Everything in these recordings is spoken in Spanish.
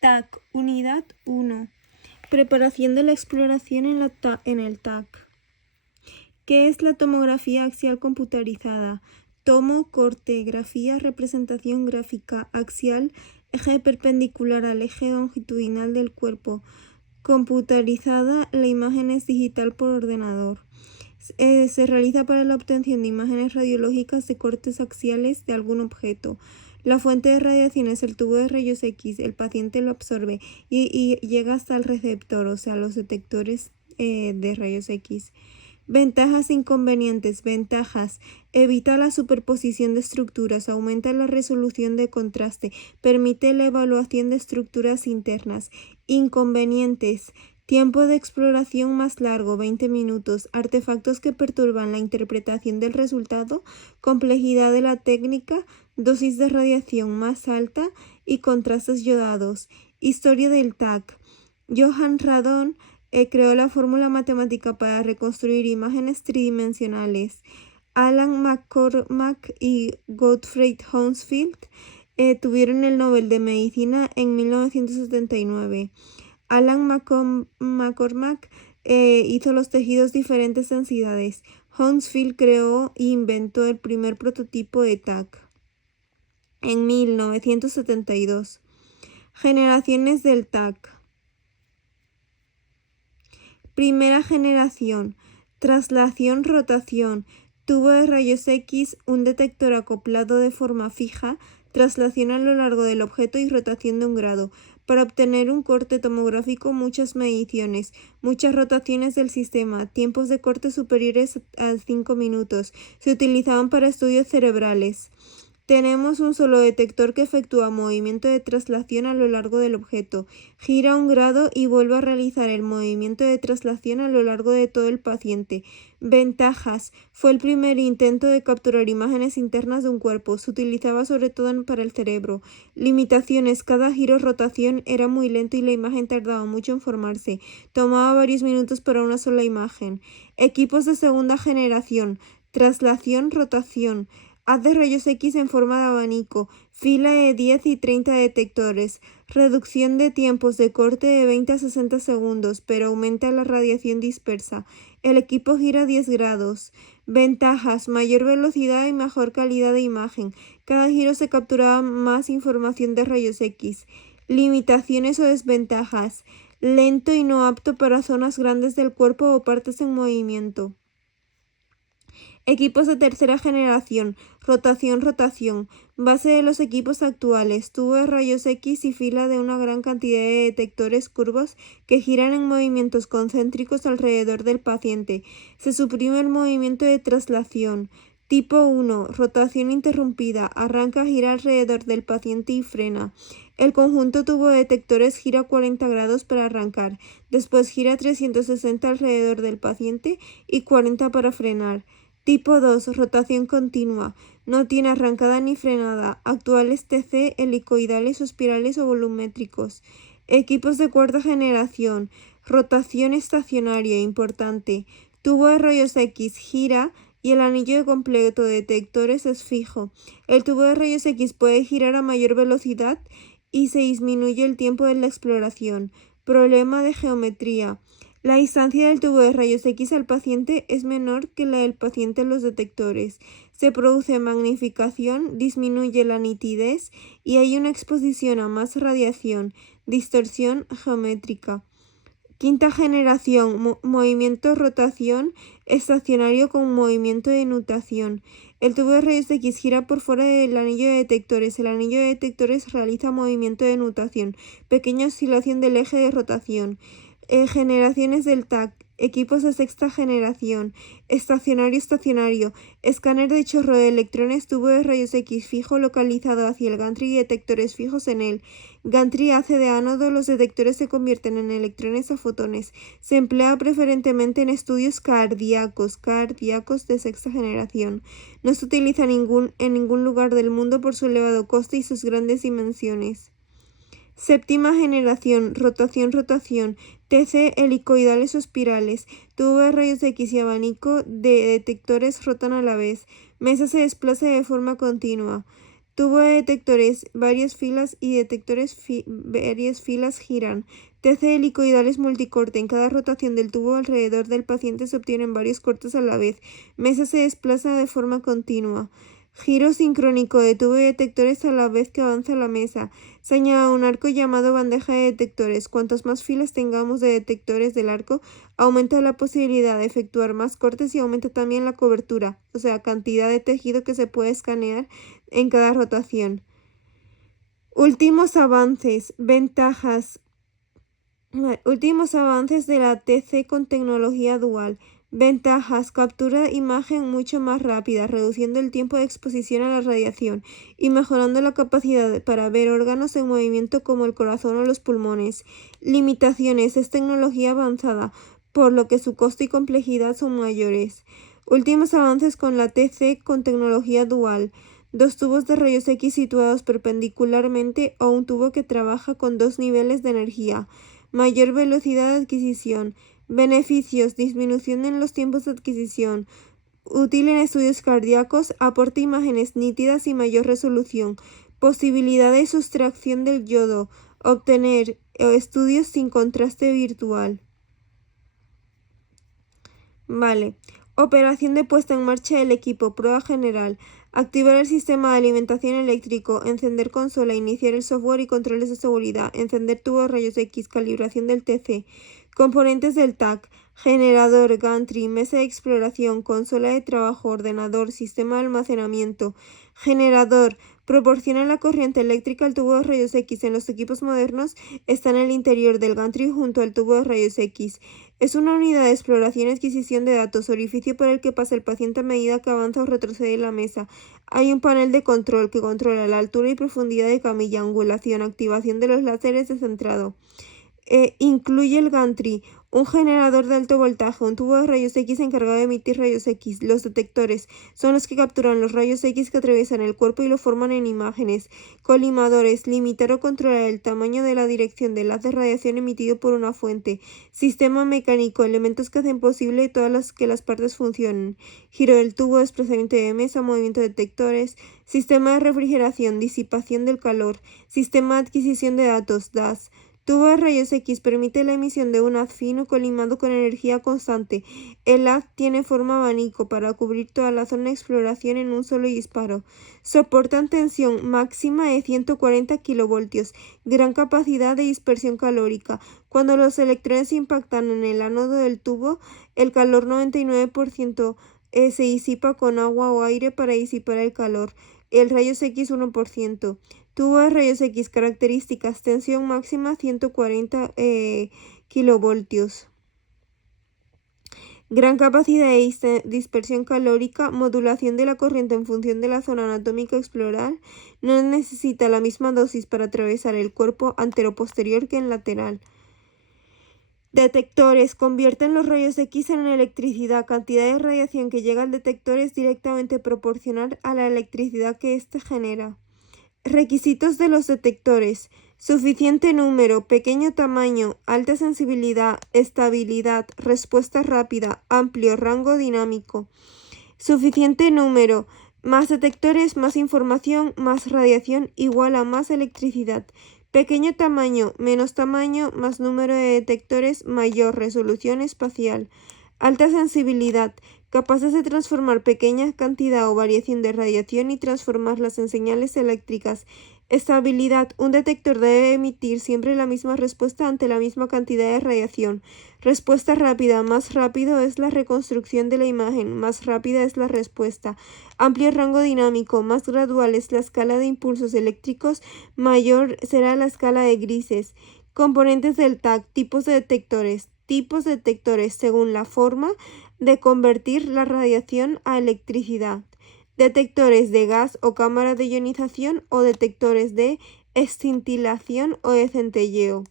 TAC, Unidad 1. Preparación de la exploración en el TAC. ¿Qué es la tomografía axial computarizada? Tomo, corte, grafía, representación gráfica, axial, eje perpendicular al eje longitudinal del cuerpo. Computarizada, la imagen es digital por ordenador. Se realiza para la obtención de imágenes radiológicas de cortes axiales de algún objeto. La fuente de radiación es el tubo de rayos X, el paciente lo absorbe y llega hasta el receptor, o sea, los detectores de rayos X. Ventajas e inconvenientes. Ventajas: evita la superposición de estructuras, aumenta la resolución de contraste, permite la evaluación de estructuras internas. Inconvenientes: tiempo de exploración más largo, 20 minutos, artefactos que perturban la interpretación del resultado, complejidad de la técnica, dosis de radiación más alta y contrastes yodados. Historia del TAC. Johann Radon creó la fórmula matemática para reconstruir imágenes tridimensionales. Alan McCormack y Gottfried Hounsfield tuvieron el Nobel de Medicina en 1979. Alan McCormack hizo los tejidos diferentes densidades. Hounsfield creó e inventó el primer prototipo de TAC en 1972. Generaciones del TAC. Primera generación: traslación, rotación, tubo de rayos X, un detector acoplado de forma fija, traslación a lo largo del objeto y rotación de 1 grado. Para obtener un corte tomográfico, muchas mediciones, muchas rotaciones del sistema, tiempos de corte superiores a 5 minutos. Se utilizaban para estudios cerebrales. Tenemos un solo detector que efectúa movimiento de traslación a lo largo del objeto, gira 1 grado y vuelve a realizar el movimiento de traslación a lo largo de todo el paciente. Ventajas: fue el primer intento de capturar imágenes internas de un cuerpo, se utilizaba sobre todo para el cerebro. Limitaciones: cada giro o rotación era muy lento y la imagen tardaba mucho en formarse, tomaba varios minutos para una sola imagen. Equipos de segunda generación: traslación, rotación, haz de rayos X en forma de abanico, fila de 10 y 30 detectores, reducción de tiempos de corte de 20 a 60 segundos, pero aumenta la radiación dispersa. El equipo gira 10 grados. Ventajas: mayor velocidad y mejor calidad de imagen. Cada giro se capturaba más información de rayos X. Limitaciones o desventajas: lento y no apto para zonas grandes del cuerpo o partes en movimiento. Equipos de tercera generación: rotación, rotación, base de los equipos actuales, tubo de rayos X y fila de una gran cantidad de detectores curvos que giran en movimientos concéntricos alrededor del paciente. Se suprime el movimiento de traslación. Tipo 1. Rotación interrumpida. Arranca a girar alrededor del paciente y frena. El conjunto tubo de detectores gira 40 grados para arrancar, después gira 360 alrededor del paciente y 40 para frenar. Tipo 2. Rotación continua. No tiene arrancada ni frenada. Actuales TC, helicoidales o espirales o volumétricos. Equipos de cuarta generación. Rotación estacionaria, importante. Tubo de rayos X gira y el anillo completo de detectores es fijo. El tubo de rayos X puede girar a mayor velocidad y se disminuye el tiempo de la exploración. Problema de geometría. La distancia del tubo de rayos X al paciente es menor que la del paciente a los detectores. Se produce magnificación, disminuye la nitidez y hay una exposición a más radiación, distorsión geométrica. Quinta generación: movimiento, rotación, estacionario con movimiento de nutación. El tubo de rayos X gira por fuera del anillo de detectores. El anillo de detectores realiza movimiento de nutación, pequeña oscilación del eje de rotación. Generaciones del TAC: equipos de sexta generación, estacionario, escáner de chorro de electrones, tubo de rayos X fijo localizado hacia el gantry y detectores fijos en él. Gantry hace de ánodo, los detectores se convierten en electrones a fotones. Se emplea preferentemente en estudios cardíacos de sexta generación. No se utiliza en ningún lugar del mundo por su elevado coste y sus grandes dimensiones. Séptima generación: rotación, TC, helicoidales o espirales, tubo de rayos X y abanico de detectores rotan a la vez, mesa se desplaza de forma continua. Tubo de detectores, varias filas y detectores varias filas giran. TC helicoidales multicorte. En cada rotación del tubo alrededor del paciente se obtienen varios cortes a la vez. Mesa se desplaza de forma continua. Giro sincrónico de tubo de detectores a la vez que avanza la mesa. Se añade un arco llamado bandeja de detectores. Cuantas más filas tengamos de detectores del arco, aumenta la posibilidad de efectuar más cortes y aumenta también la cobertura, o sea, cantidad de tejido que se puede escanear en cada rotación. Últimos avances, ventajas. Últimos avances de la TC con tecnología dual. Ventajas: captura imagen mucho más rápida, reduciendo el tiempo de exposición a la radiación y mejorando la capacidad para ver órganos en movimiento como el corazón o los pulmones. Limitaciones: es tecnología avanzada, por lo que su costo y complejidad son mayores. Últimos avances con la TC con tecnología dual. 2 tubos de rayos X situados perpendicularmente o un tubo que trabaja con 2 niveles de energía. Mayor velocidad de adquisición. Beneficios: disminución en los tiempos de adquisición. Útil en estudios cardíacos, aporta imágenes nítidas y mayor resolución. Posibilidad de sustracción del yodo. Obtener estudios sin contraste virtual. Vale. Operación de puesta en marcha del equipo. Prueba general. Activar el sistema de alimentación eléctrico. Encender consola. Iniciar el software y controles de seguridad. Encender tubo de rayos X. Calibración del TC. Componentes del TAC. Generador, gantry, mesa de exploración, consola de trabajo, ordenador, sistema de almacenamiento. Generador. Proporciona la corriente eléctrica al tubo de rayos X. En los equipos modernos está en el interior del gantry junto al tubo de rayos X. Es una unidad de exploración y adquisición de datos, orificio por el que pasa el paciente a medida que avanza o retrocede la mesa. Hay un panel de control que controla la altura y profundidad de camilla, angulación, activación de los láseres de centrado. Incluye el gantry, un generador de alto voltaje, un tubo de rayos X encargado de emitir rayos X. Los detectores son los que capturan los rayos X que atraviesan el cuerpo y lo forman en imágenes. Colimadores: limitar o controlar el tamaño de la dirección del haz de radiación emitido por una fuente. Sistema mecánico: elementos que hacen posible que las partes funcionen. Giro del tubo, desplazamiento de mesa, movimiento de detectores. Sistema de refrigeración: disipación del calor. Sistema de adquisición de datos, DAS. Tubo de rayos X permite la emisión de un haz fino colimado con energía constante. El haz tiene forma abanico para cubrir toda la zona de exploración en un solo disparo. Soportan tensión máxima de 140 kilovoltios. Gran capacidad de dispersión calórica. Cuando los electrones impactan en el ánodo del tubo, el calor 99% se disipa con agua o aire para disipar el calor. El rayos X 1%. Tubo de rayos X. Características: tensión máxima 140 kilovoltios. Gran capacidad de dispersión calórica. Modulación de la corriente en función de la zona anatómica a explorar. No necesita la misma dosis para atravesar el cuerpo anteroposterior que en lateral. Detectores: convierten los rayos X en electricidad. Cantidad de radiación que llega al detector es directamente proporcional a la electricidad que éste genera. Requisitos de los detectores: suficiente número, pequeño tamaño, alta sensibilidad, estabilidad, respuesta rápida, amplio rango dinámico. Suficiente número: más detectores, más información, más radiación igual a más electricidad. Pequeño tamaño, menos tamaño, más número de detectores, mayor resolución espacial. Alta sensibilidad: capaces de transformar pequeña cantidad o variación de radiación y transformarlas en señales eléctricas. Estabilidad: un detector debe emitir siempre la misma respuesta ante la misma cantidad de radiación. Respuesta rápida: más rápido es la reconstrucción de la imagen, más rápida es la respuesta. Amplio rango dinámico: más gradual es la escala de impulsos eléctricos, mayor será la escala de grises. Componentes del TAC: tipos de detectores. Tipos de detectores según la forma de convertir la radiación a electricidad. Detectores de gas o cámara de ionización o detectores de escintilación o de centelleo.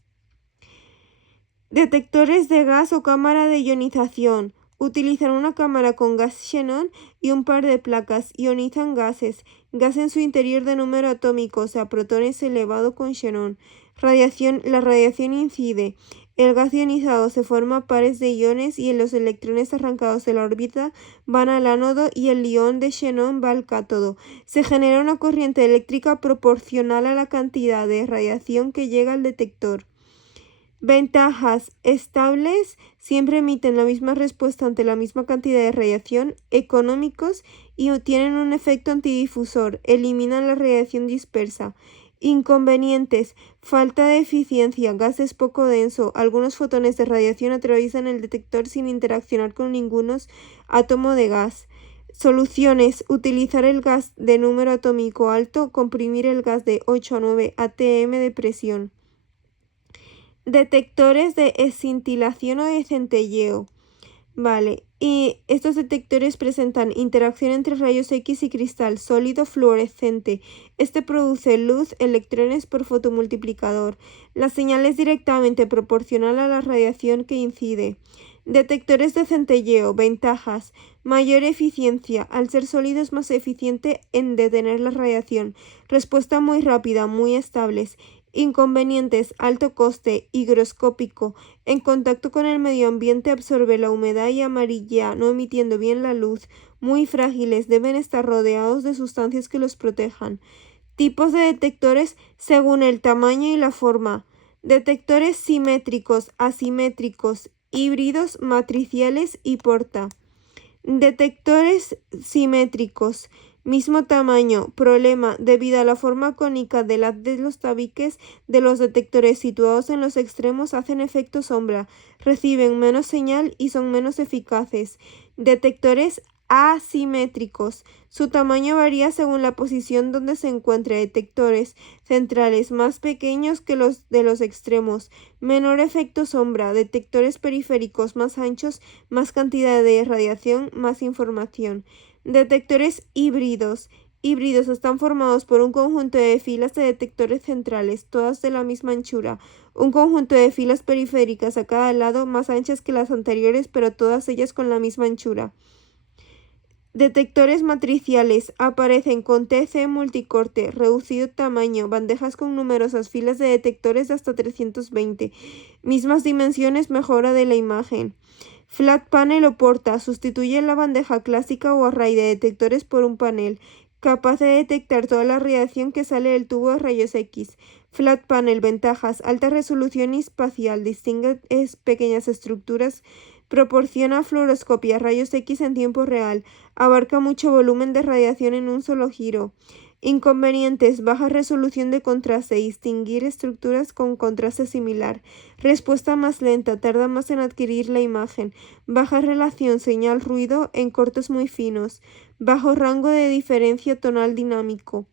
Detectores de gas o cámara de ionización. Utilizan una cámara con gas xenón y un par de placas. Ionizan gases. Gas en su interior de número atómico, o sea, protones elevado con xenón. La radiación incide El gas ionizado se forma a pares de iones y los electrones arrancados de la órbita van al ánodo y el ion de xenón va al cátodo. Se genera una corriente eléctrica proporcional a la cantidad de radiación que llega al detector. Ventajas estables, siempre emiten la misma respuesta ante la misma cantidad de radiación, económicos y tienen un efecto antidifusor, eliminan la radiación dispersa. Inconvenientes, falta de eficiencia, gas es poco denso, algunos fotones de radiación atraviesan el detector sin interaccionar con ningún átomo de gas. Soluciones, utilizar el gas de número atómico alto, comprimir el gas de 8 a 9 atm de presión. Detectores de escintilación o de centelleo. Vale, y estos detectores presentan interacción entre rayos X y cristal sólido fluorescente. Este produce luz, electrones por fotomultiplicador. La señal es directamente proporcional a la radiación que incide. Detectores de centelleo. Ventajas. Mayor eficiencia. Al ser sólido es más eficiente en detener la radiación. Respuesta muy rápida, muy estables. Inconvenientes, alto coste, higroscópico, en contacto con el medio ambiente absorbe la humedad y amarillea, no emitiendo bien la luz, muy frágiles, deben estar rodeados de sustancias que los protejan. Tipos de detectores según el tamaño y la forma. Detectores simétricos, asimétricos, híbridos, matriciales y porta. Detectores simétricos. Mismo tamaño. Problema. Debido a la forma cónica del haz de los tabiques de los detectores situados en los extremos hacen efecto sombra, reciben menos señal y son menos eficaces. Detectores asimétricos. Su tamaño varía según la posición donde se encuentre. Detectores centrales más pequeños que los de los extremos. Menor efecto sombra. Detectores periféricos más anchos, más cantidad de radiación, más información. Detectores híbridos. Híbridos están formados por un conjunto de filas de detectores centrales, todas de la misma anchura. Un conjunto de filas periféricas a cada lado, más anchas que las anteriores, pero todas ellas con la misma anchura. Detectores matriciales aparecen con TC multicorte, reducido tamaño, bandejas con numerosas filas de detectores de hasta 320. Mismas dimensiones, mejora de la imagen. Flat panel o porta sustituye la bandeja clásica o array de detectores por un panel, capaz de detectar toda la radiación que sale del tubo de rayos X. Flat panel, ventajas, alta resolución y espacial, distingue pequeñas estructuras, proporciona fluoroscopia, rayos X en tiempo real, abarca mucho volumen de radiación en un solo giro. Inconvenientes, baja resolución de contraste, distinguir estructuras con contraste similar, respuesta más lenta, tarda más en adquirir la imagen, baja relación señal-ruido en cortes muy finos, bajo rango de diferencia tonal dinámico.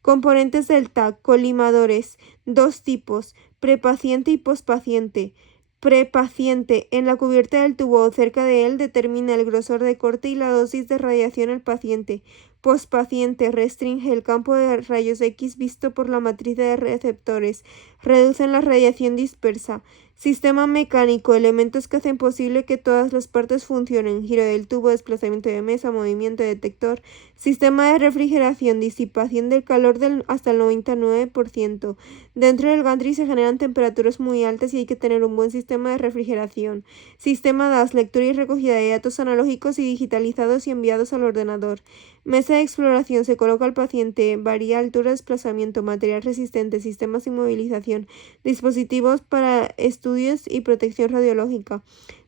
Componentes del TAC, colimadores, dos tipos, prepaciente y pospaciente. Prepaciente, en la cubierta del tubo o cerca de él determina el grosor de corte y la dosis de radiación al paciente. Pospaciente, restringe el campo de rayos X visto por la matriz de receptores, reducen la radiación dispersa. Sistema mecánico, elementos que hacen posible que todas las partes funcionen, giro del tubo, desplazamiento de mesa, movimiento de detector. Sistema de refrigeración, disipación del calor hasta el 99%. Dentro del gantry se generan temperaturas muy altas y hay que tener un buen sistema de refrigeración. Sistema DAS, lectura y recogida de datos analógicos y digitalizados y enviados al ordenador. Mesa de exploración, se coloca al paciente, varía altura, desplazamiento, material resistente, sistemas de inmovilización, dispositivos para estudios y protección radiológica.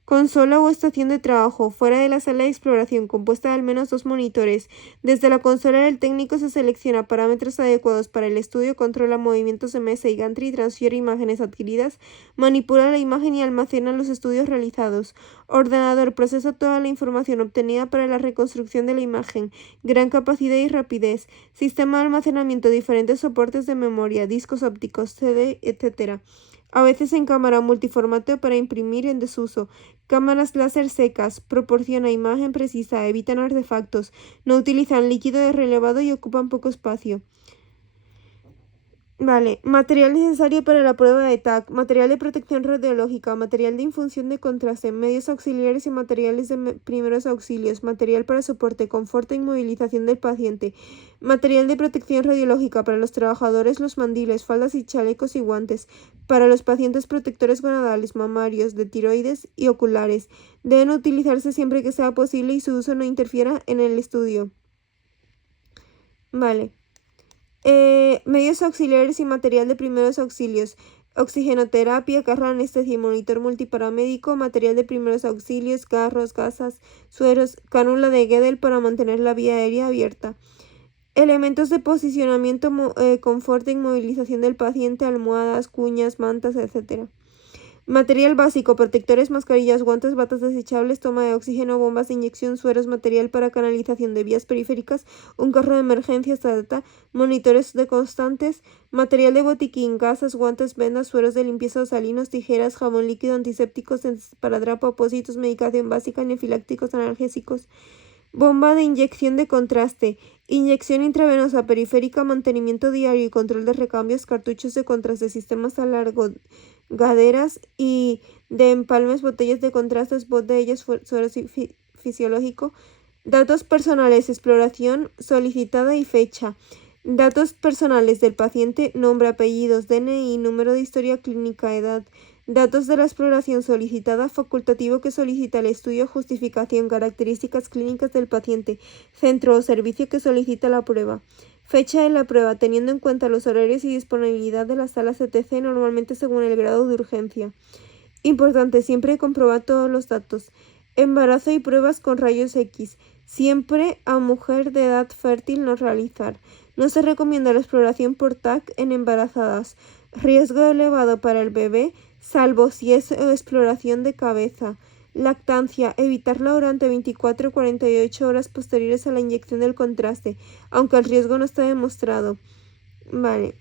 Consola o estación de trabajo, fuera de la sala de exploración, compuesta de al menos 2 monitores. Desde la consola el técnico se selecciona parámetros adecuados para el estudio, controla movimientos de mesa y gantry, transfiere imágenes adquiridas, manipula la imagen y almacena los estudios realizados. Ordenador, procesa toda la información obtenida para la reconstrucción de la imagen, gran capacidad y rapidez. Sistema de almacenamiento, diferentes soportes de memoria, discos ópticos, CD, etc. A veces en cámara multiformato para imprimir en desuso. Cámaras láser secas, proporciona imagen precisa, evitan artefactos, no utilizan líquido de relevado y ocupan poco espacio. Vale, material necesario para la prueba de TAC, material de protección radiológica, material de infunción de contraste, medios auxiliares y materiales de primeros auxilios, material para soporte, confort e inmovilización del paciente, material de protección radiológica para los trabajadores, los mandiles, faldas y chalecos y guantes, para los pacientes protectores gonadales, mamarios, de tiroides y oculares. Deben utilizarse siempre que sea posible y su uso no interfiera en el estudio. Vale. Medios auxiliares y material de primeros auxilios. Oxigenoterapia, carro de anestesia y monitor multiparamédico, material de primeros auxilios, garros, gasas, sueros, cánula de Guedel para mantener la vía aérea abierta. Elementos de posicionamiento, confort e inmovilización del paciente, almohadas, cuñas, mantas, etc. Material básico, protectores, mascarillas, guantes, batas desechables, toma de oxígeno, bombas de inyección, sueros, material para canalización de vías periféricas, un carro de emergencias, monitores de constantes, material de botiquín, gasas, guantes, vendas, sueros de limpieza, salinos, tijeras, jabón líquido, antisépticos, esparadrapo, apósitos, medicación básica, anafilácticos, analgésicos. Bomba de inyección de contraste, inyección intravenosa periférica, mantenimiento diario y control de recambios, cartuchos de contraste, sistemas alargaderas y de empalmes, botellas de contrastes, botellas, suero fisiológico, datos personales, exploración solicitada y fecha. Datos personales del paciente, nombre, apellidos, DNI, número de historia clínica, edad. Datos de la exploración solicitada, facultativo que solicita el estudio, justificación, características clínicas del paciente, centro o servicio que solicita la prueba. Fecha de la prueba, teniendo en cuenta los horarios y disponibilidad de las salas etc., normalmente según el grado de urgencia. Importante, siempre comprobar todos los datos. Embarazo y pruebas con rayos X. Siempre a mujer de edad fértil no realizar. No se recomienda la exploración por TAC en embarazadas. Riesgo elevado para el bebé, salvo si es exploración de cabeza. Lactancia, evitarla durante 24 o 48 horas posteriores a la inyección del contraste, aunque el riesgo no está demostrado. Vale.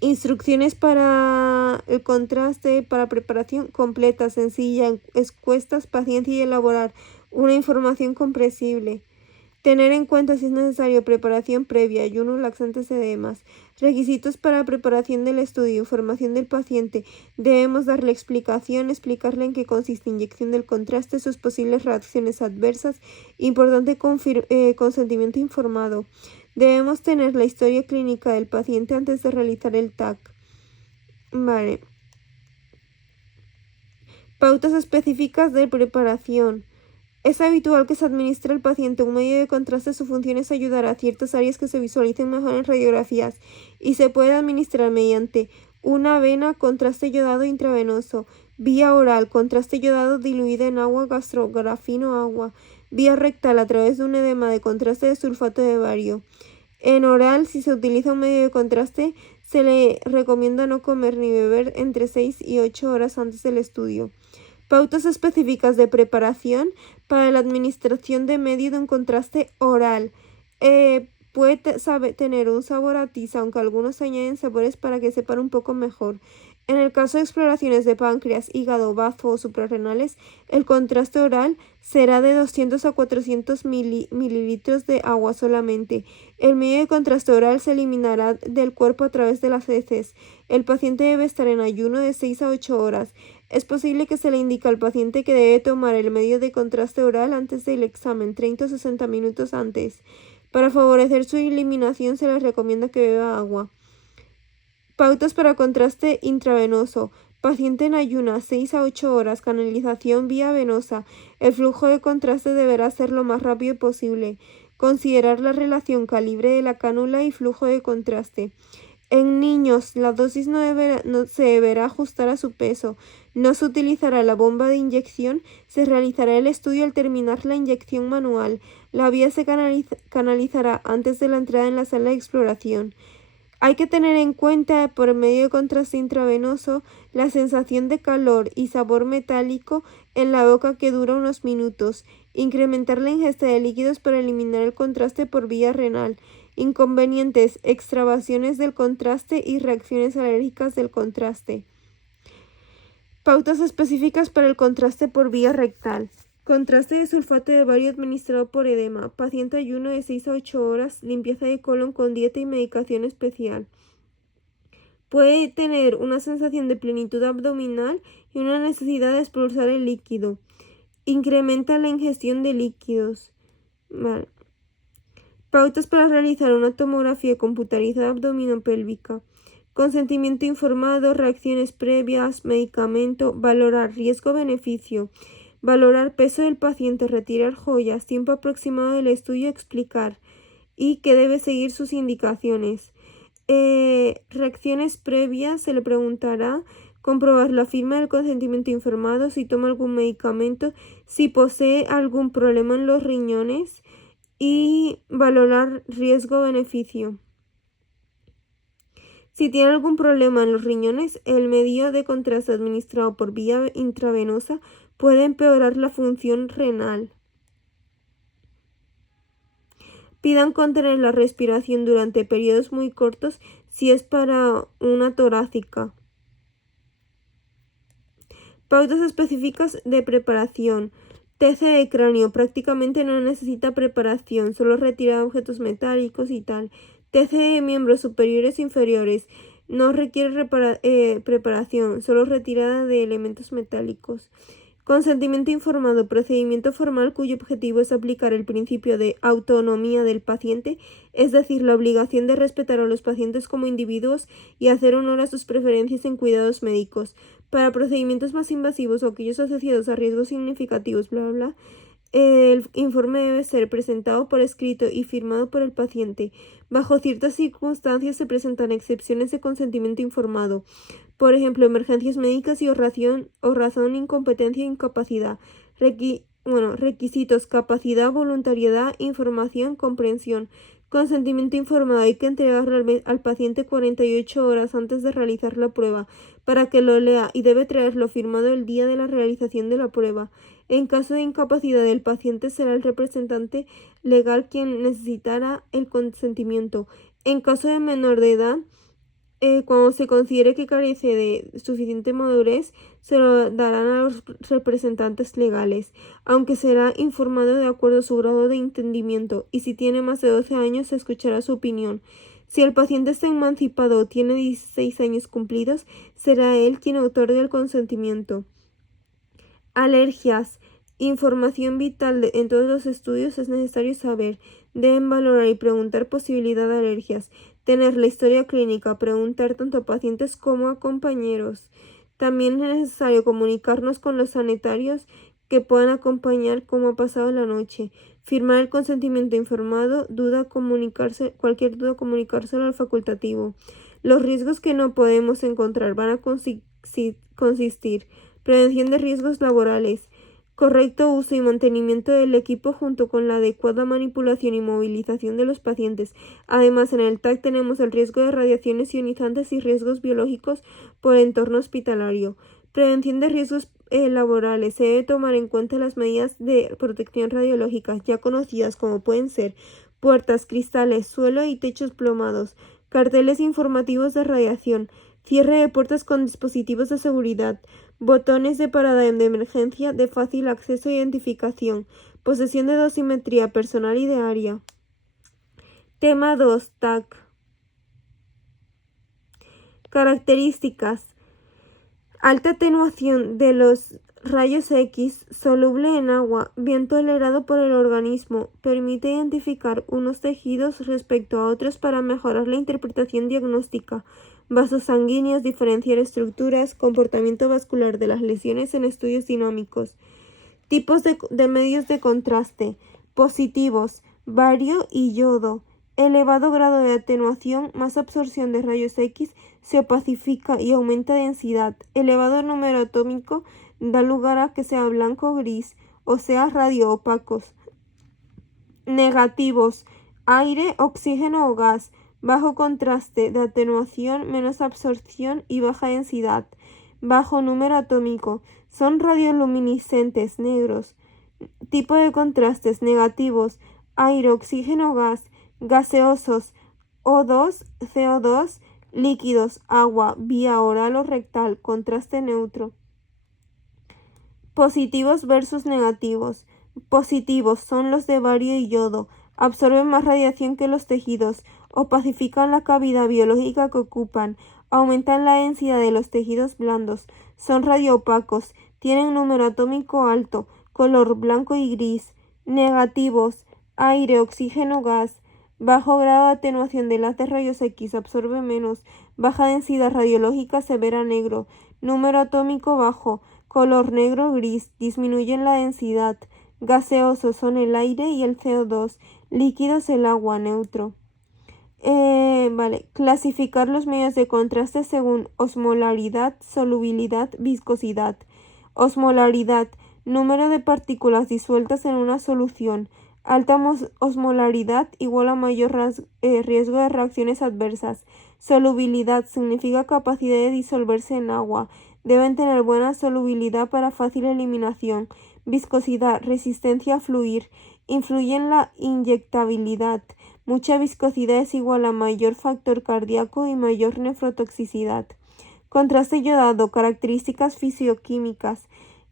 Instrucciones para el contraste, para preparación completa, sencilla, encuestas, paciencia y elaborar una información comprensible. Tener en cuenta si es necesario preparación previa, ayuno, laxantes y demás. Requisitos para preparación del estudio, información del paciente. Debemos darle explicación, explicarle en qué consiste inyección del contraste, sus posibles reacciones adversas. Importante consentimiento informado. Debemos tener la historia clínica del paciente antes de realizar el TAC. Vale. Pautas específicas de preparación. Es habitual que se administre al paciente un medio de contraste. Su función es ayudar a ciertas áreas que se visualicen mejor en radiografías y se puede administrar mediante una vena, contraste yodado intravenoso, vía oral, contraste yodado diluido en agua, gastrografino, agua, vía rectal a través de un edema de contraste de sulfato de bario. En oral, si se utiliza un medio de contraste, se le recomienda no comer ni beber entre 6 y 8 horas antes del estudio. Pautas específicas de preparación para la administración de medio de un contraste oral. Puede tener un sabor a tiza, aunque algunos añaden sabores para que sepan un poco mejor. En el caso de exploraciones de páncreas, hígado, bazo o suprarrenales, el contraste oral será de 200 a 400 mililitros de agua solamente. El medio de contraste oral se eliminará del cuerpo a través de las heces. El paciente debe estar en ayuno de 6 a 8 horas. Es posible que se le indique al paciente que debe tomar el medio de contraste oral antes del examen, 30 o 60 minutos antes. Para favorecer su eliminación se les recomienda que beba agua. Pautas para contraste intravenoso. Paciente en ayunas 6 a 8 horas, canalización vía venosa. El flujo de contraste deberá ser lo más rápido posible. Considerar la relación calibre de la cánula y flujo de contraste. En niños, la dosis no se deberá ajustar a su peso. No se utilizará la bomba de inyección. Se realizará el estudio al terminar la inyección manual. La vía se canalizará antes de la entrada en la sala de exploración. Hay que tener en cuenta, por medio de contraste intravenoso, la sensación de calor y sabor metálico en la boca que dura unos minutos. Incrementar la ingesta de líquidos para eliminar el contraste por vía renal. Inconvenientes, extravasaciones del contraste y reacciones alérgicas del contraste. Pautas específicas para el contraste por vía rectal. Contraste de sulfato de bario administrado por edema. Paciente ayuno de 6 a 8 horas. Limpieza de colon con dieta y medicación especial. Puede tener una sensación de plenitud abdominal y una necesidad de expulsar el líquido. Incrementa la ingestión de líquidos. Vale. Pautas para realizar una tomografía computarizada abdominopélvica. Consentimiento informado, reacciones previas, medicamento, valorar riesgo-beneficio, valorar peso del paciente, retirar joyas, tiempo aproximado del estudio, explicar y que debe seguir sus indicaciones. Reacciones previas, se le preguntará comprobar la firma del consentimiento informado, si toma algún medicamento, si posee algún problema en los riñones y valorar riesgo-beneficio. Si tiene algún problema en los riñones, el medio de contraste administrado por vía intravenosa puede empeorar la función renal. Pidan contener la respiración durante periodos muy cortos si es para una torácica. Pautas específicas de preparación. TC de cráneo prácticamente no necesita preparación, solo retira objetos metálicos y tal. TC de miembros superiores e inferiores no requiere preparación, solo retirada de elementos metálicos. Consentimiento informado, procedimiento formal cuyo objetivo es aplicar el principio de autonomía del paciente, es decir, la obligación de respetar a los pacientes como individuos y hacer honor a sus preferencias en cuidados médicos. Para procedimientos más invasivos o aquellos asociados a riesgos significativos, bla, bla, bla, el informe debe ser presentado por escrito y firmado por el paciente. Bajo ciertas circunstancias se presentan excepciones de consentimiento informado. Por ejemplo, emergencias médicas y razón, incompetencia e incapacidad. Requisitos: capacidad, voluntariedad, información, comprensión. Consentimiento informado: hay que entregarlo al paciente 48 horas antes de realizar la prueba para que lo lea y debe traerlo firmado el día de la realización de la prueba. En caso de incapacidad del paciente, será el representante legal quien necesitará el consentimiento. En caso de menor de edad, cuando se considere que carece de suficiente madurez, se lo darán a los representantes legales, aunque será informado de acuerdo a su grado de entendimiento, y si tiene más de 12 años se escuchará su opinión. Si el paciente está emancipado o tiene 16 años cumplidos, será él quien otorgue el consentimiento. Alergias. Información vital en todos los estudios es necesario saber. Deben valorar y preguntar posibilidad de alergias. Tener la historia clínica, preguntar tanto a pacientes como a compañeros. También es necesario comunicarnos con los sanitarios que puedan acompañar cómo ha pasado la noche. Firmar el consentimiento informado, cualquier duda comunicárselo al facultativo. Los riesgos que no podemos encontrar van a consistir: prevención de riesgos laborales, correcto uso y mantenimiento del equipo junto con la adecuada manipulación y movilización de los pacientes. Además, en el TAC tenemos el riesgo de radiaciones ionizantes y riesgos biológicos por entorno hospitalario. Prevención de riesgos laborales. Se debe tomar en cuenta las medidas de protección radiológica ya conocidas, como pueden ser puertas, cristales, suelo y techos plomados, carteles informativos de radiación, cierre de puertas con dispositivos de seguridad, botones de parada de emergencia de fácil acceso e identificación, posesión de dosimetría personal y de área. Tema 2. TAC. Características: alta atenuación de los rayos X, soluble en agua, bien tolerado por el organismo, permite identificar unos tejidos respecto a otros para mejorar la interpretación diagnóstica, vasos sanguíneos, diferenciar estructuras, comportamiento vascular de las lesiones en estudios dinámicos. Tipos de medios de contraste: positivos, bario y yodo. Elevado grado de atenuación más absorción de rayos X, se opacifica y aumenta densidad. Elevado número atómico da lugar a que sea blanco o gris, o sea radioopacos. Negativos: aire, oxígeno o gas. Bajo contraste de atenuación, menos absorción y baja densidad. Bajo número atómico. Son radioluminiscentes, negros. Tipo de contrastes: negativos, aire, oxígeno, gas. Gaseosos: O2, CO2. Líquidos: agua, vía oral o rectal, contraste neutro. Positivos versus negativos. Positivos son los de bario y yodo. Absorben más radiación que los tejidos. Opacifican la cavidad biológica que ocupan. aumentan la densidad de los tejidos blandos, son radioopacos, tienen número atómico alto, color blanco y gris, negativos, aire, oxígeno, gas, bajo grado de atenuación de haz de rayos X, absorbe menos, baja densidad radiológica severa, negro, número atómico bajo, color negro gris, disminuyen la densidad, gaseosos son el aire y el CO2, líquidos el agua, neutro. Clasificar los medios de contraste según osmolaridad, solubilidad, viscosidad. Osmolaridad, número de partículas disueltas en una solución. Alta osmolaridad igual a mayor riesgo de reacciones adversas. Solubilidad significa capacidad de disolverse en agua. Deben tener buena solubilidad para fácil eliminación. Viscosidad, resistencia a fluir. Influye en la inyectabilidad. Mucha viscosidad es igual a mayor factor cardíaco y mayor nefrotoxicidad. Contraste yodado, características fisioquímicas.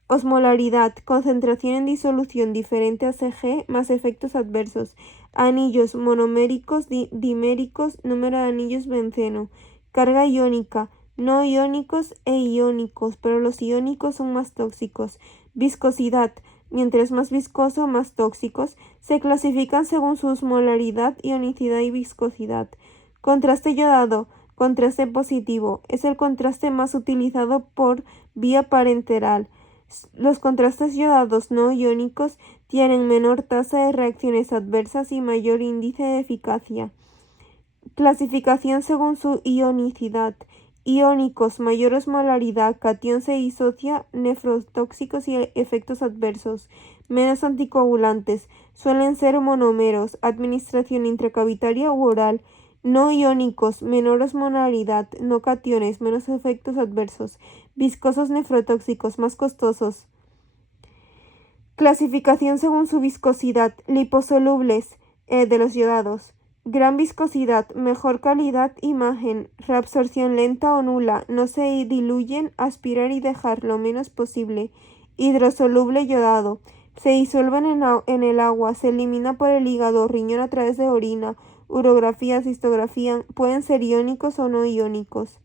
Osmolaridad, concentración en disolución diferente a Cg más efectos adversos. Anillos monoméricos, diméricos, número de anillos benceno. Carga iónica, no iónicos e iónicos, pero los iónicos son más tóxicos. Viscosidad, mientras más viscoso, más tóxicos, se clasifican según su osmolaridad, ionicidad y viscosidad. Contraste yodado, contraste positivo, es el contraste más utilizado por vía parenteral. Los contrastes yodados no iónicos tienen menor tasa de reacciones adversas y mayor índice de eficacia. Clasificación según su ionicidad. Iónicos, mayor osmolaridad, catión se disocia, nefrotóxicos y efectos adversos, menos anticoagulantes, suelen ser monómeros, administración intracavitaria u oral. No iónicos, menor osmolaridad, no cationes, menos efectos adversos, viscosos nefrotóxicos, más costosos. Clasificación según su viscosidad. Liposolubles, de los yodados. Gran viscosidad, mejor calidad, imagen, reabsorción lenta o nula, no se diluyen, aspirar y dejar lo menos posible. Hidrosoluble yodado, se disuelven en el agua, se elimina por el hígado o riñón a través de orina, urografía, cistografía, pueden ser iónicos o no iónicos.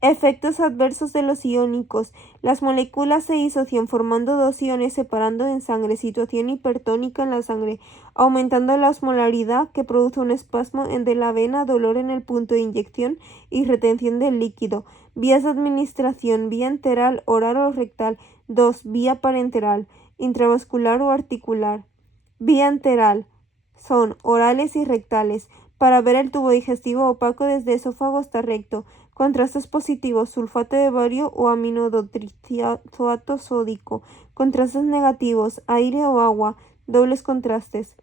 Efectos adversos de los iónicos. Las moléculas se disocian formando dos iones separando en sangre, situación hipertónica en la sangre, aumentando la osmolaridad que produce un espasmo de la vena, dolor en el punto de inyección y retención del líquido. Vías de administración, vía enteral, oral o rectal. 2. Vía parenteral, intravascular o articular. Vía enteral, son orales y rectales. Para ver el tubo digestivo opaco desde esófago hasta recto. Contrastes positivos, sulfato de bario o aminodotriazoato sódico. Contrastes negativos, aire o agua, dobles contrastes.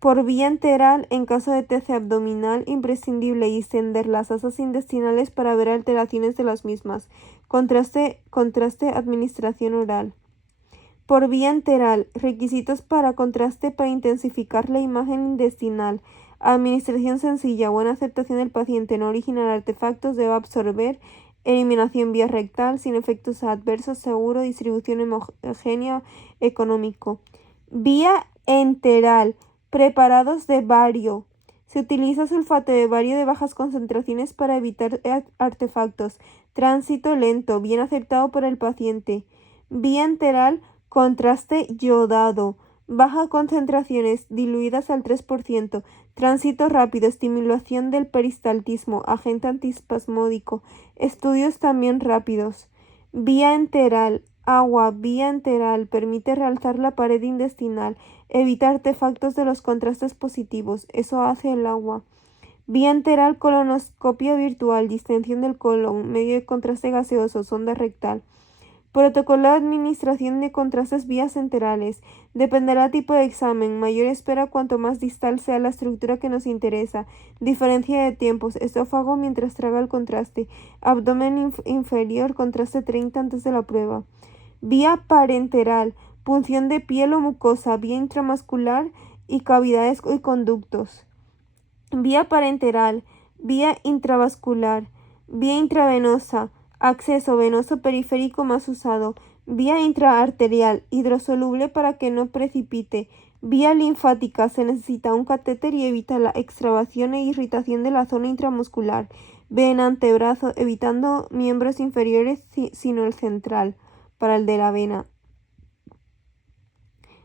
Por vía enteral, en caso de TC abdominal, imprescindible distender las asas intestinales para ver alteraciones de las mismas. Contraste administración oral. Por vía enteral, requisitos para contraste para intensificar la imagen intestinal. Administración sencilla, buena aceptación del paciente, no originar artefactos, debe absorber, eliminación vía rectal, sin efectos adversos, seguro, distribución homogénea, económico. Vía enteral, preparados de bario. Se utiliza sulfato de bario de bajas concentraciones para evitar artefactos. Tránsito lento, bien aceptado por el paciente. Vía enteral, contraste yodado. Bajas concentraciones, diluidas al 3%. Tránsito rápido, estimulación del peristaltismo, agente antiespasmódico. Estudios también rápidos. Vía enteral, agua, vía enteral, permite realzar la pared intestinal, evita artefactos de los contrastes positivos, eso hace el agua. Vía enteral, colonoscopia virtual, distensión del colon, medio de contraste gaseoso, sonda rectal. Protocolo de administración de contrastes vías enterales. Dependerá tipo de examen. Mayor espera cuanto más distal sea la estructura que nos interesa. Diferencia de tiempos. Esófago mientras traga el contraste. Abdomen inferior, contraste 30 antes de la prueba. Vía parenteral. Punción de piel o mucosa. Vía intramuscular y cavidades y conductos. Vía parenteral. Vía intravascular. Vía intravenosa. Acceso venoso periférico más usado. Vía intraarterial, hidrosoluble para que no precipite. Vía linfática. Se necesita un catéter y evita la extravasación e irritación de la zona intramuscular. Vena, antebrazo, evitando miembros inferiores sino el central, para el de la vena.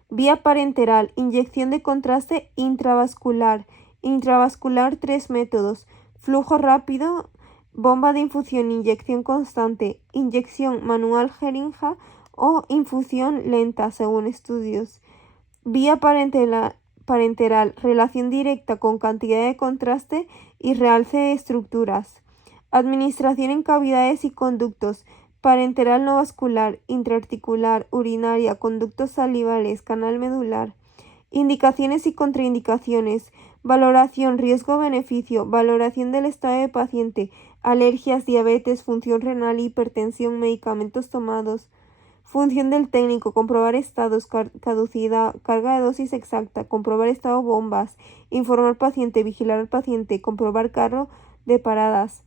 Vía parenteral. Inyección de contraste intravascular. Intravascular 3 métodos. Flujo rápido, bomba de infusión, inyección constante, inyección manual jeringa o infusión lenta, según estudios. Vía parenteral, relación directa con cantidad de contraste y realce de estructuras. Administración en cavidades y conductos. Parenteral no vascular, intraarticular, urinaria, conductos salivales, canal medular. Indicaciones y contraindicaciones. Valoración, riesgo-beneficio, valoración del estado de paciente, alergias, diabetes, función renal, hipertensión, medicamentos tomados. Función del técnico, comprobar estados, caducidad, carga de dosis exacta, comprobar estado bombas, informar al paciente, vigilar al paciente, comprobar carro de paradas.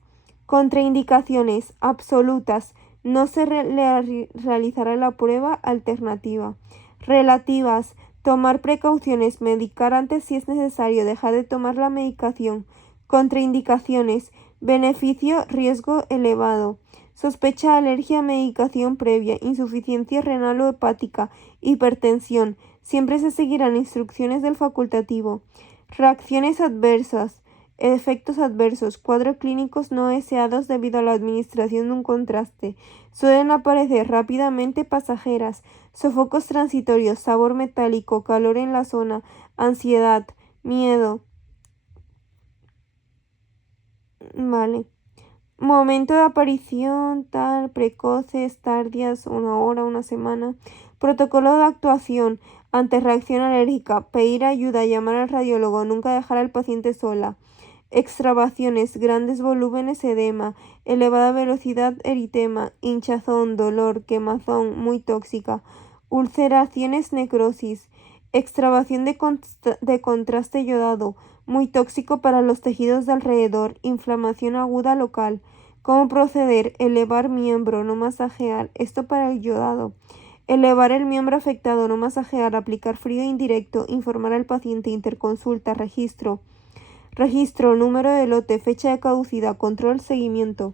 Contraindicaciones absolutas. No se realizará la prueba alternativa. Relativas. Tomar precauciones, medicar antes si es necesario, dejar de tomar la medicación. Contraindicaciones. Beneficio, riesgo elevado. Sospecha de alergia a medicación previa, insuficiencia renal o hepática, hipertensión. Siempre se seguirán instrucciones del facultativo. Reacciones adversas. Efectos adversos. Cuadros clínicos no deseados debido a la administración de un contraste. Suelen aparecer rápidamente pasajeras. Sofocos transitorios, sabor metálico, calor en la zona, ansiedad, miedo. Vale. Momento de aparición, precoces, tardías, 1 hora, 1 semana. Protocolo de actuación. Ante reacción alérgica, pedir ayuda, llamar al radiólogo, nunca dejar al paciente sola. Extravasaciones, grandes volúmenes, edema, elevada velocidad, eritema, hinchazón, dolor, quemazón, muy tóxica, ulceraciones, necrosis, extravasación de contraste yodado, muy tóxico para los tejidos de alrededor, inflamación aguda local. ¿Cómo proceder? Elevar miembro, no masajear, esto para el yodado. Elevar el miembro afectado, no masajear, aplicar frío indirecto, informar al paciente, interconsulta, registro. Registro, número de lote, fecha de caducidad, control, seguimiento.